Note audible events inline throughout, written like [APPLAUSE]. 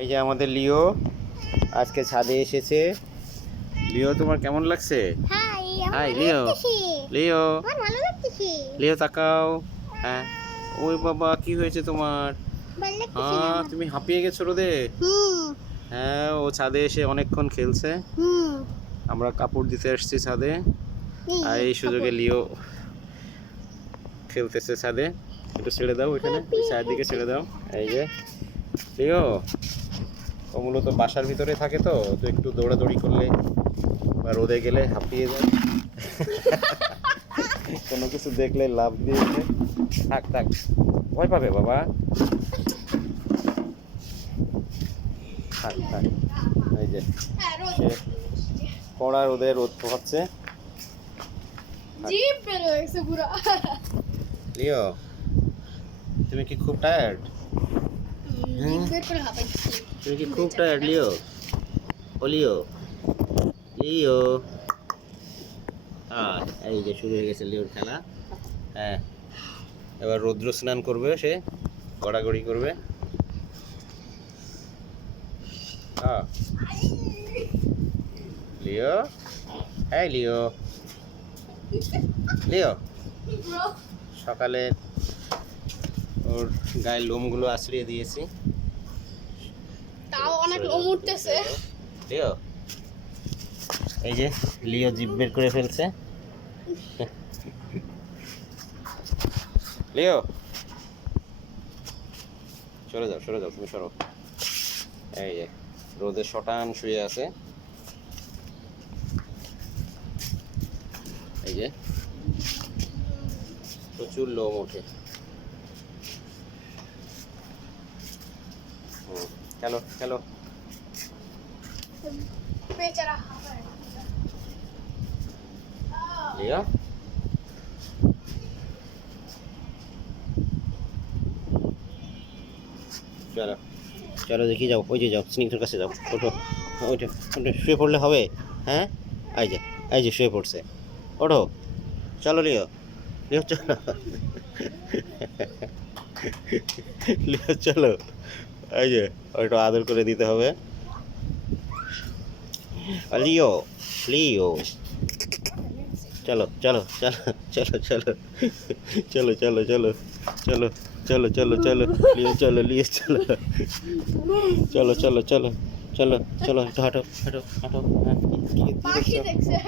এই যে আমাদের লিও আজকে ছাদে এসেছে। লিও তোমার কেমন লাগছে? হাই লিও। লিও। লিও তাকাও। হ্যাঁ। ওই বাবা কি হয়েছে তোমার? হ্যাঁ তুমি হাঁপিয়ে গেছো রোদে? হ্যাঁ ও ছাদে এসে অনেকক্ষণ খেলছে। আমরা কাপড় দিতে আসছি ছাদে। আর এই সুযোগে লিও খেলতেছে ছাদে। একটু ছেড়ে দাও ওইখানে ওই চারদিকে ছেড়ে দাও। এই যে লিও। ও মূলত বাসার ভিতরে থাকে তো তো একটু দৌড়াদৌড়ি করলে বা রোদে গেলে হাঁপিয়ে যায়। [LAUGHS] কোনো কিছু দেখলে লাভ দিয়েছে থাক থাক। ভয় পাবে বাবা। থাক থাক। এই যে সে কড়া রোদে রোদ পোহাচ্ছে। লিও তুমি কি খুব টায়ার্ড তুমি কি খুব টায়ার্ড লিও ও লিও হ্যাঁ এই যে শুরু হয়ে গেছে লিওর খেলা। হ্যাঁ। এবার রৌদ্র স্নান করবে সে গড়াগড়ি করবে। হ্যাঁ লিও হ্যাঁ লিও লিও সকালে ওর গায়ের লোমগুলো আছড়িয়ে দিয়েছি। অনেক লোম লিও। এই যে লিও জিভ বের করে ফেলছে। লিও। সরে যাও সরে যাও তুমি সরো। এই যে রোদে শটান শুয়ে আছে। এই যে প্রচুর লোম ওঠে। খেলো খেলো। বেচারা চলো চলো দেখি যাও, ওই যে যাও, স্নিগ্ধর কাছে যাও, ওঠো ওইটা ওটা শুয়ে পড়লে হবে হ্যাঁ? এই যে এই যে শুয়ে পড়ছে, ওঠো, চলো লিও লিও, চলো। লিও, চলো, এই যে ওইটা আদর করে দিতে হবে। লিও লিও চলো চলো চলো চলো চলো চলো চলো চলো চলো চলো চলো চলো লিয়ে চলো লিয়ে চলো চলো চলো চলো চলো চলো একটু হাঁটো হাঁটো হাঁটো হ্যাঁ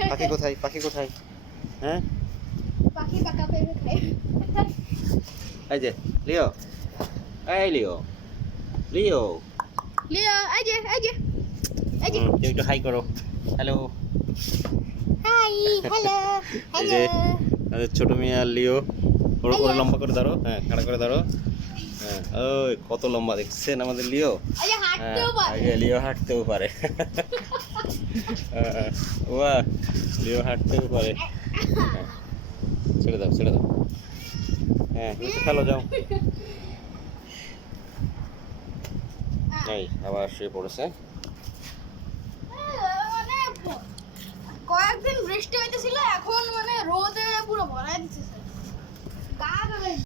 পাখি কোথায় পাখি কোথায় হ্যাঁ এই যে লিও এই লিও লিও লিয়া এই যে এই যে তুমি একটু হাই করো হ্যালো হাই হ্যালো হ্যালো আমাদের ছোট মেয়ে আর লিও ওর ওর লম্বা করে দাঁড়ো হ্যাঁ খাড়া করে দাঁড়ো হ্যাঁ ওই কত লম্বা দেখছেন আমাদের লিও হ্যাঁ আগে লিও হাঁটতেও পারে। বাহ লিও হাঁটতেও পারে। [LAUGHS] ছেড়ে দাও ছেড়ে দাও। হ্যাঁ একটু খেলো যাও। [LAUGHS] এই আবার শুয়ে পড়েছে। 神奇神奇